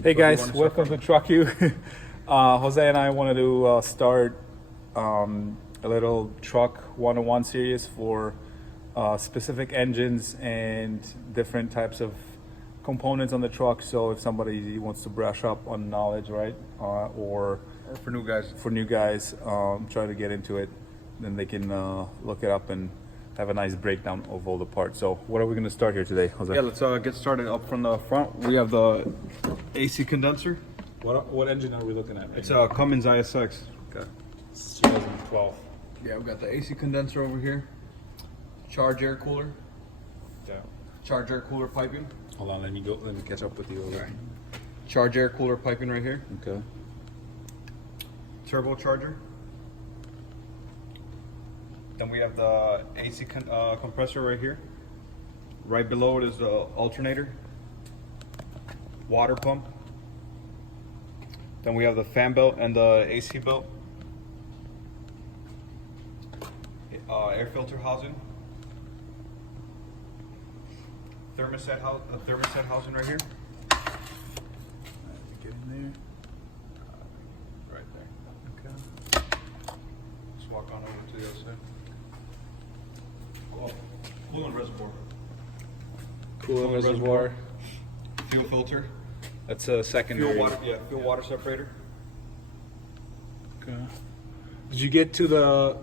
Hey guys, welcome to Truck You. Jose and I wanted to start a little truck one-on-one series for specific engines and different types of components on the truck. So if somebody wants to brush up on knowledge, right, or for new guys, try to get into it, then they can look it up and have a nice breakdown of all the parts. So what are we going to start here today, Jose? yeah, let's get started up from the front. We have the AC condenser. What engine are we looking at? It's a Cummins ISX. Okay. It's 2012. Yeah, we got the AC condenser over here. Charge air cooler. Yeah. Charge air cooler piping. Hold on, let me catch up with you. All right. Charge air cooler piping right here. Okay. Turbocharger. Then we have the AC compressor right here. Right below it is the alternator. Water pump. Then we have the fan belt and the AC belt. Air filter housing. Thermostat housing right here. Get in there. Right there. Okay. Let's walk on over to the other side. Oh, coolant reservoir. Coolant reservoir. Fuel filter. That's a secondary. Fuel water separator. Okay. Did you get to the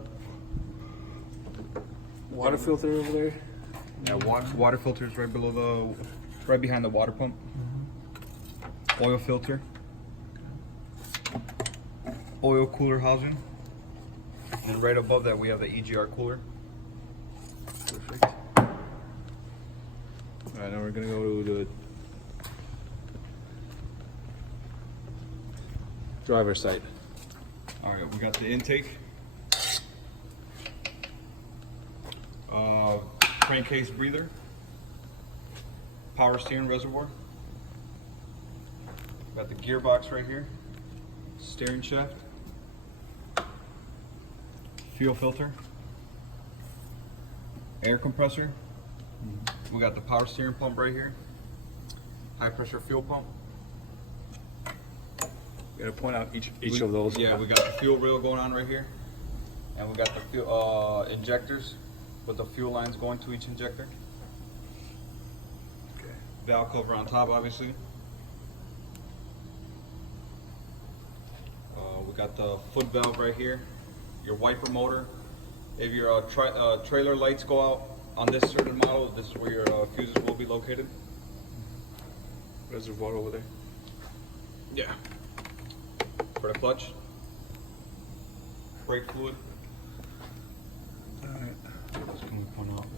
water filter over there? Yeah, water filter is right behind the water pump. Oil filter. Oil cooler housing. And right above that we have the EGR cooler. Perfect. All right, now we're gonna go to the driver's side. All right, we got the intake. Crankcase breather. Power steering reservoir. Got the gearbox right here. Steering shaft. Fuel filter. Air compressor. We got the power steering pump right here. High pressure fuel pump. You gotta point out each of those. Yeah, we got the fuel rail going on right here. And we got the fuel injectors with the fuel lines going to each injector. Okay. Valve cover on top, obviously. We got the foot valve right here. Your wiper motor. If your trailer lights go out on this certain model, this is where your fuses will be located. Reservoir over there. Yeah. For the clutch. Brake fluid.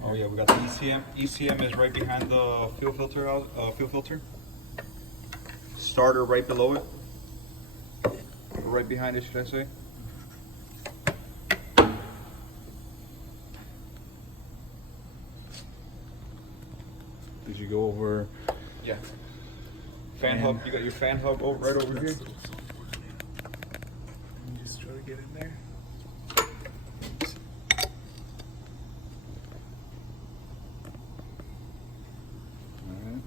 Oh yeah, we got the ECM. ECM is right behind the fuel filter. Starter right below it. Right behind it, should I say? Did you go over? Yeah. Fan hub. You got your fan hub right over here. Just try to get in there. Alright.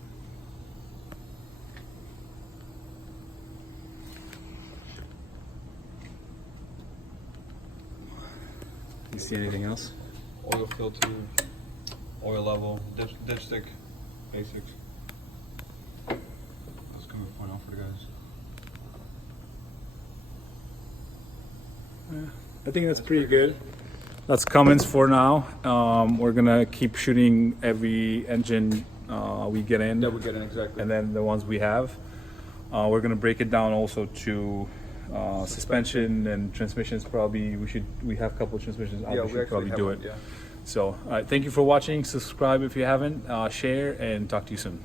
You see anything else? Oil filter, oil level, dipstick, basics. That's gonna point out for the guys. I think that's pretty good. That's Cummins for now. We're gonna keep shooting every engine we get in. Yeah, we get in exactly. And then the ones we have. We're gonna break it down also to suspension and transmissions. Probably we have a couple of transmissions. Yeah, we should probably do it. Yeah. So, thank you for watching. Subscribe if you haven't. Share and talk to you soon.